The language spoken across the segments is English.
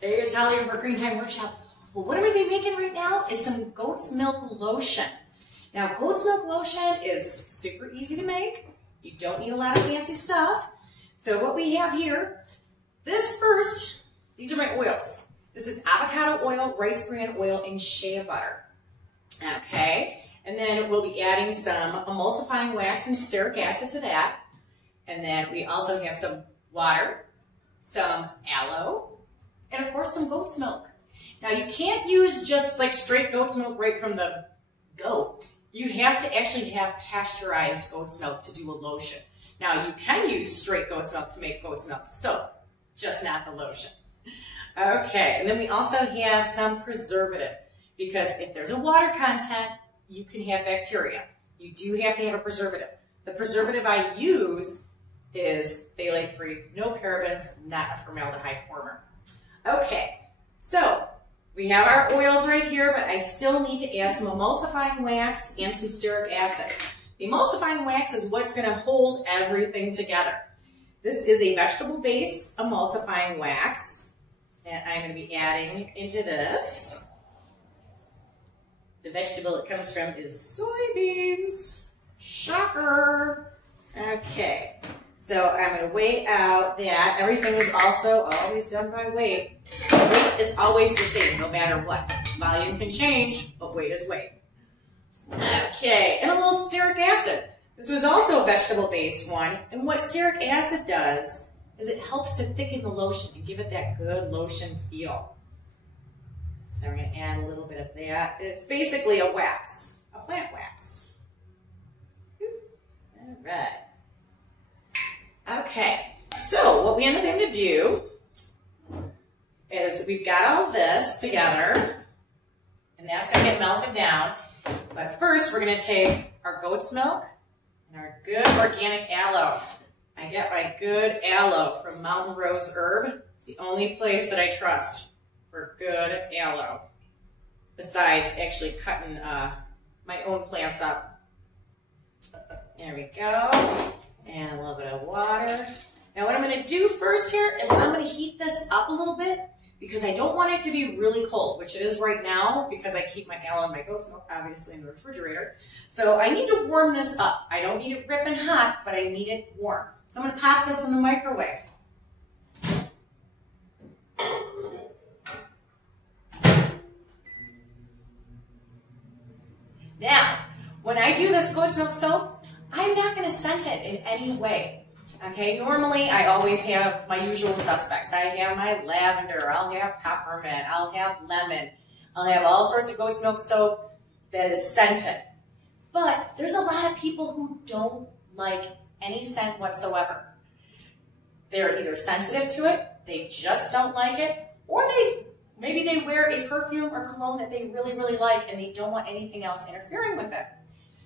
There you go, for Green Time Workshop. Well, what I'm going to be making right now is some goat's milk lotion. Now, goat's milk lotion is super easy to make. You don't need a lot of fancy stuff. So what we have here, these are my oils. This is avocado oil, rice bran oil, and shea butter. Okay, and then we'll be adding some emulsifying wax and stearic acid to that. And then we also have some water, some aloe, and of course some goat's milk. Now you can't use just like straight goat's milk right from the goat. You have to actually have pasteurized goat's milk to do a lotion. Now you can use straight goat's milk to make goat's milk soap, just not the lotion. Okay, and then we also have some preservative, because if there's a water content, you can have bacteria. You do have to have a preservative. The preservative I use is phthalate-free, no parabens, not a formaldehyde former. Okay, so we have our oils right here, but I still need to add some emulsifying wax and some stearic acid. The emulsifying wax is what's going to hold everything together. This is a vegetable base emulsifying wax that I'm going to be adding into this. The vegetable it comes from is soybeans. Shocker. Okay, so I'm going to weigh out that. Everything is also always done by weight. Weight is always the same, no matter what. Volume can change, but weight is weight. Okay, and a little stearic acid. This was also a vegetable-based one, and what stearic acid does is it helps to thicken the lotion and give it that good lotion feel. So I'm going to add a little bit of that. It's basically a wax, a plant wax. All right. Okay, so what we end up having to do is we've got all this together, and that's going to get melted down. But first, we're going to take our goat's milk and our good organic aloe. I get my good aloe from Mountain Rose Herb. It's the only place that I trust for good aloe, besides actually cutting my own plants up. There we go. And a little bit of water. Now what I'm going to do first here is I'm going to heat this up a little bit, because I don't want it to be really cold, which it is right now because I keep my aloe and my goat's milk obviously in the refrigerator. So I need to warm this up. I don't need it ripping hot, but I need it warm. So I'm going to pop this in the microwave. Now, when I do this goat's milk soap, I'm not going to scent it in any way. Okay, normally I always have my usual suspects. I have my lavender, I'll have peppermint, I'll have lemon, I'll have all sorts of goat's milk soap that is scented. But there's a lot of people who don't like any scent whatsoever. They're either sensitive to it, they just don't like it, or maybe they wear a perfume or cologne that they really, really like and they don't want anything else interfering with it.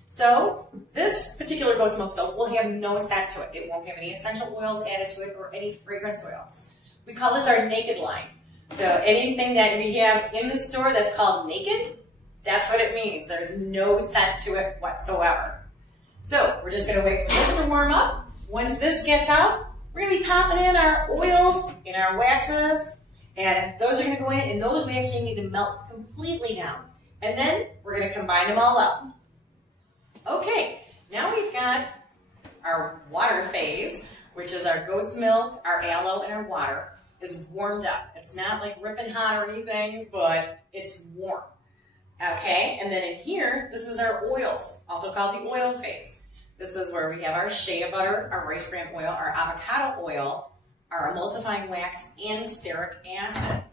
So this particular goat's milk soap will have no scent to it. It won't have any essential oils added to it or any fragrance oils. We call this our naked line. So anything that we have in the store that's called naked, that's what it means. There's no scent to it whatsoever. So we're just going to wait for this to warm up. Once this gets out, we're going to be popping in our oils and our waxes, and those are going to go in, and those we actually need to melt completely down. And then we're going to combine them all up. Okay, now we've got our water phase, which is our goat's milk, our aloe, and our water, is warmed up. It's not like ripping hot or anything, but it's warm. Okay, and then in here, this is our oils, also called the oil phase. This is where we have our shea butter, our rice bran oil, our avocado oil, our emulsifying wax, and stearic acid.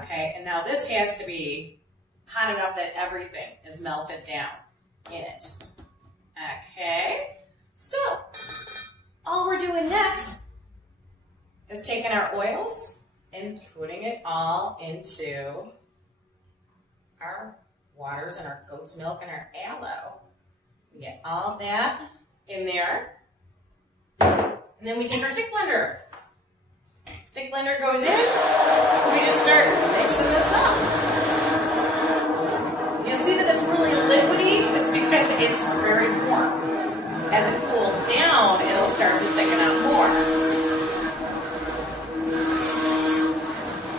Okay, and now this has to be hot enough that everything is melted down in it. Okay, so all we're doing next is taking our oils and putting it all into our waters and our goat's milk and our aloe. We get all of that in there, and then we take our stick blender. Stick blender goes in, and we just start mixing this up. You'll see that it's really liquidy. It's because it's very warm. As it cools down, it'll start to thicken up more.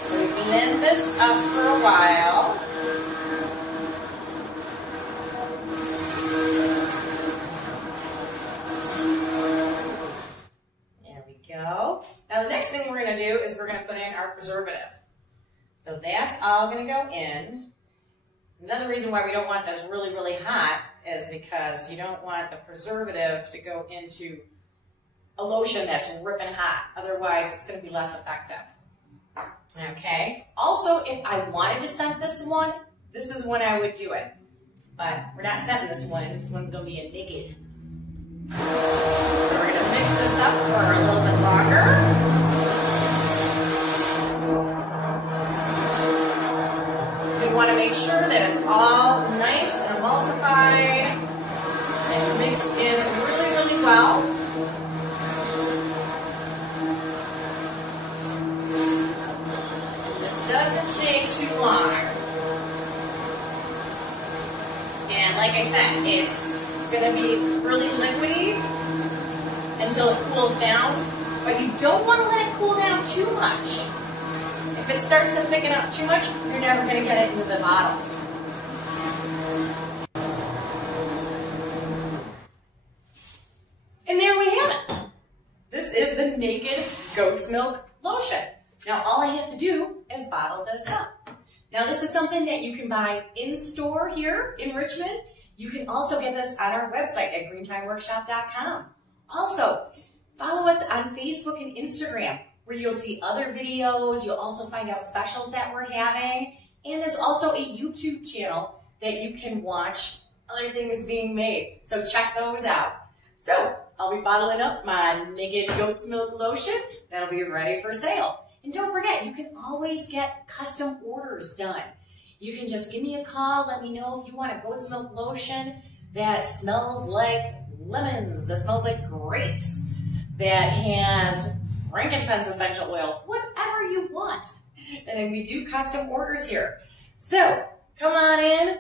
So we blend blend this up for a while. There we go. Now the next thing we're going to do is we're going to put in our preservative. So that's all going to go in. Another reason why we don't want this really, really hot is because you don't want the preservative to go into a lotion that's ripping hot. Otherwise, it's going to be less effective. Okay. Also, if I wanted to scent this one, this is when I would do it. But we're not scenting this one. This one's going to be a naked. So we're going to mix this up for a little bit longer. We want to make sure that it's all nice and emulsified and mixed in really, really well. This doesn't take too long. And like I said, it's going to be really liquidy until it cools down, but you don't want to let it cool down too much. If it starts to thicken up too much, you're never going to get it into the bottles. And there we have it. This is the Naked Goat's Milk Lotion. Now all I have to do is bottle this up. Now this is something that you can buy in store here in Richmond. You can also get this on our website at greentimeworkshop.com. Also, follow us on Facebook and Instagram, where you'll see other videos. You'll also find out specials that we're having. And there's also a YouTube channel that you can watch other things being made. So check those out. So I'll be bottling up my Naked Goat's Milk Lotion. That'll be ready for sale. And don't forget, you can always get custom orders done. You can just give me a call. Let me know if you want a goat's milk lotion that smells like lemons, that smells like grapes, that has frankincense essential oil, whatever you want. And then we do custom orders here. So come on in,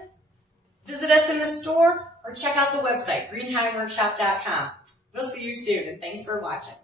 visit us in the store, or check out the website, greentimeworkshop.com. We'll see you soon, and thanks for watching.